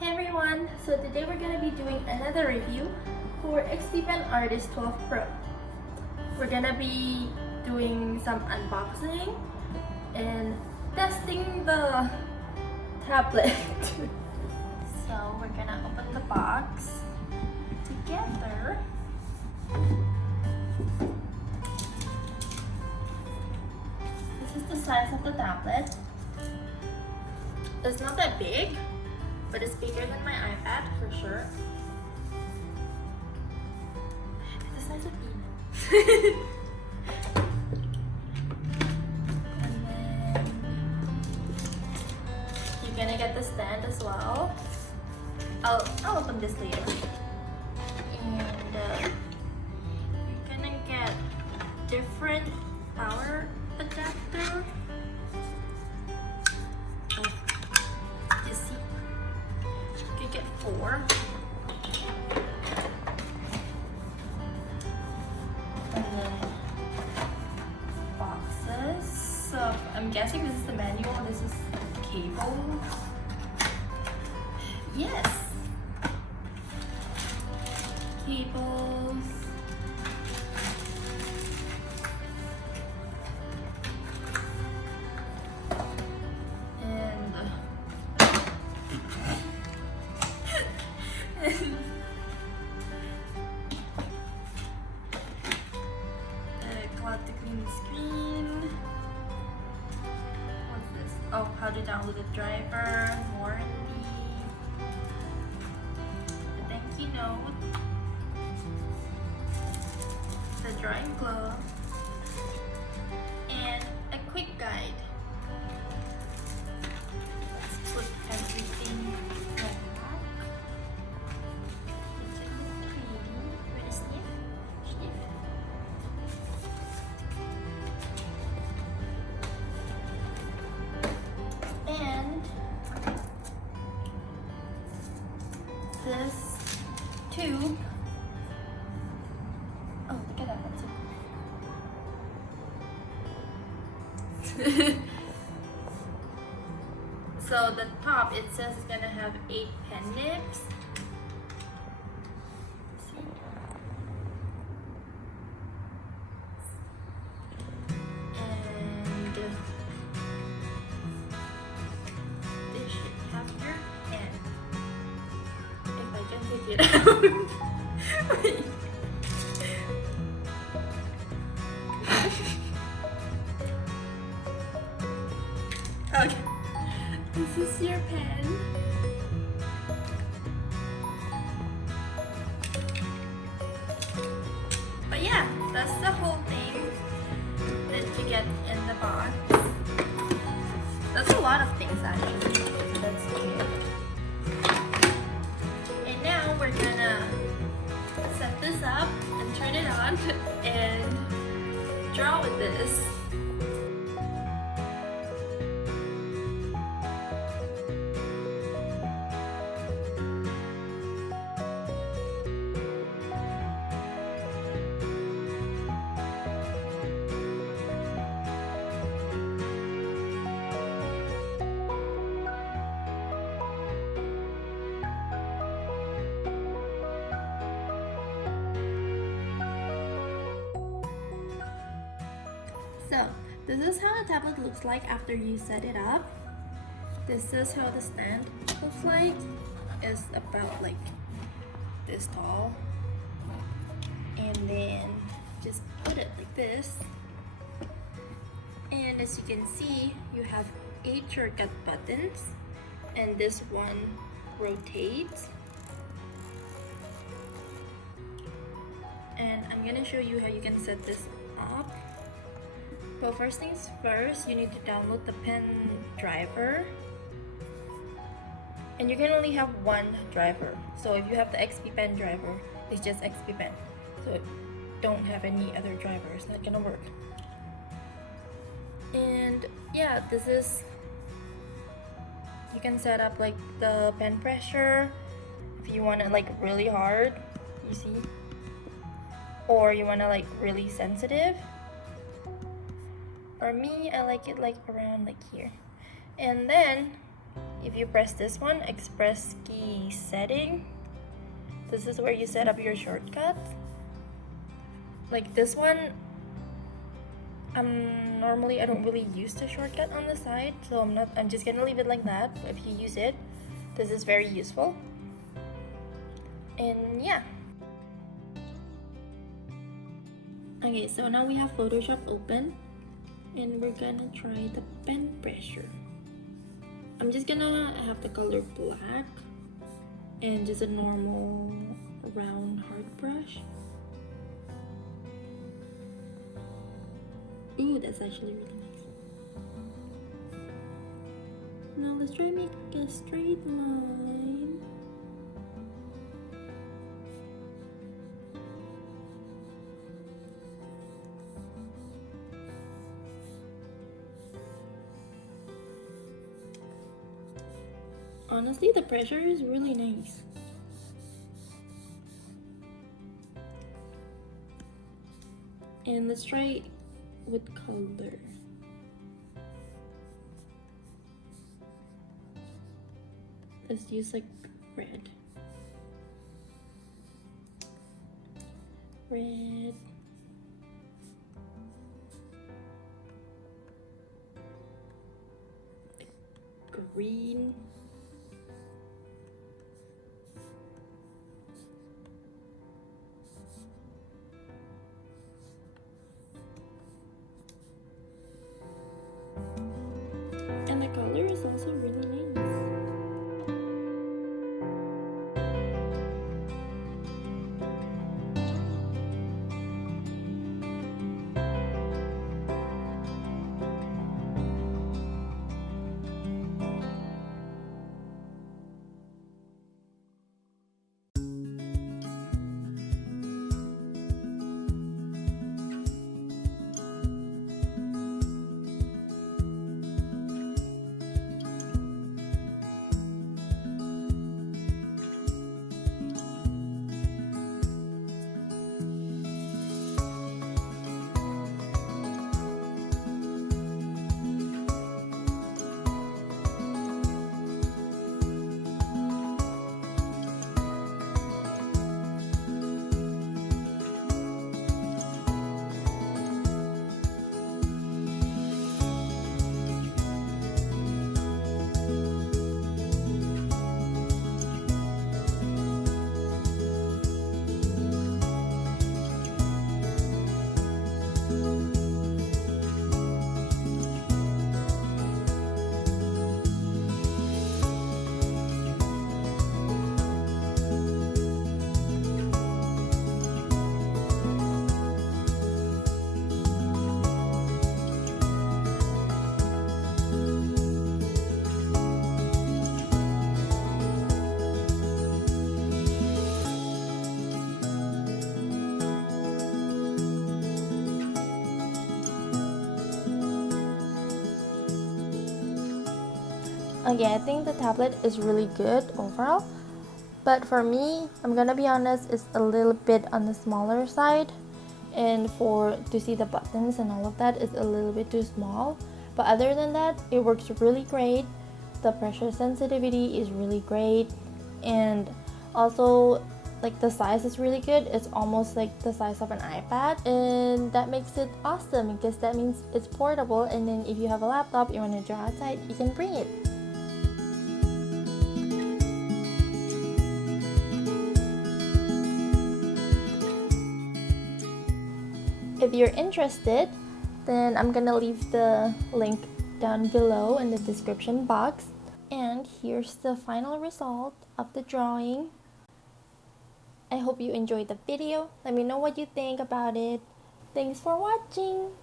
Hey everyone! So today we're going to be doing another review for XP Pen Artist 12 Pro. We're going to be doing some unboxing and testing the tablet. So we're going to open the box together. This is the size of the tablet. It's not that big, but it's bigger than my iPad for sure. It's the size of peanut. And then you're gonna get the stand as well. I'll open this later. And you're gonna get different power adapter. You see? You get 4. And then boxes. So I'm guessing this is the manual, this is cable. Yes! Cables. Cloud to clean the screen. What's this? Oh, how to download the driver, warranty, the thank you note, the drawing glove, and a quick guide. Let's put everything back. Ready, sniff? Sniff. And this tube. Oh, look at that, that's it. So the top, it says it's gonna have 8 pen nibs. See? And this should have your pen. If I can take it out. Wait. Okay. This is your pen. But yeah, that's the whole thing that you get in the box. That's a lot of things actually. That's cute. And now we're gonna set this up and turn it on and draw with this. So, this is how the tablet looks like after you set it up. This is how the stand looks like. It's about like this tall. And then just put it like this. And as you can see, you have 8 shortcut buttons. And this one rotates. And I'm gonna show you how you can set this up. But first things first, you need to download the pen driver. And you can only have one driver. So if you have the XP Pen driver, it's just XP Pen. So don't have any other driver, it's not gonna work. And yeah, this is, you can set up like the pen pressure if you want it like really hard, you see, or you want to like really sensitive. For me, I like it like around like here. And then if you press this one, express key setting, this is where you set up your shortcut. Like this one, normally I don't really use the shortcut on the side, so I'm just gonna leave it like that. If you use it, this is very useful. And yeah. Okay, so now we have Photoshop open and we're gonna try the pen pressure. I'm just gonna have the color black and just a normal round hard brush. Ooh, that's actually really nice. Now let's try make a straight line. Honestly, the pressure is really nice. And let's try with color. Let's use like red. Red. Green. And the color is also really nice. Okay, I think the tablet is really good overall, but for me, I'm gonna be honest, it's a little bit on the smaller side, and to see the buttons and all of that is a little bit too small. But other than that, it works really great. The pressure sensitivity is really great, and also like the size is really good. It's almost like the size of an iPad, and that makes it awesome because that means it's portable, and then if you have a laptop you want to draw outside, you can bring it. If you're interested, then I'm gonna leave the link down below in the description box. And here's the final result of the drawing. I hope you enjoyed the video. Let me know what you think about it. Thanks for watching!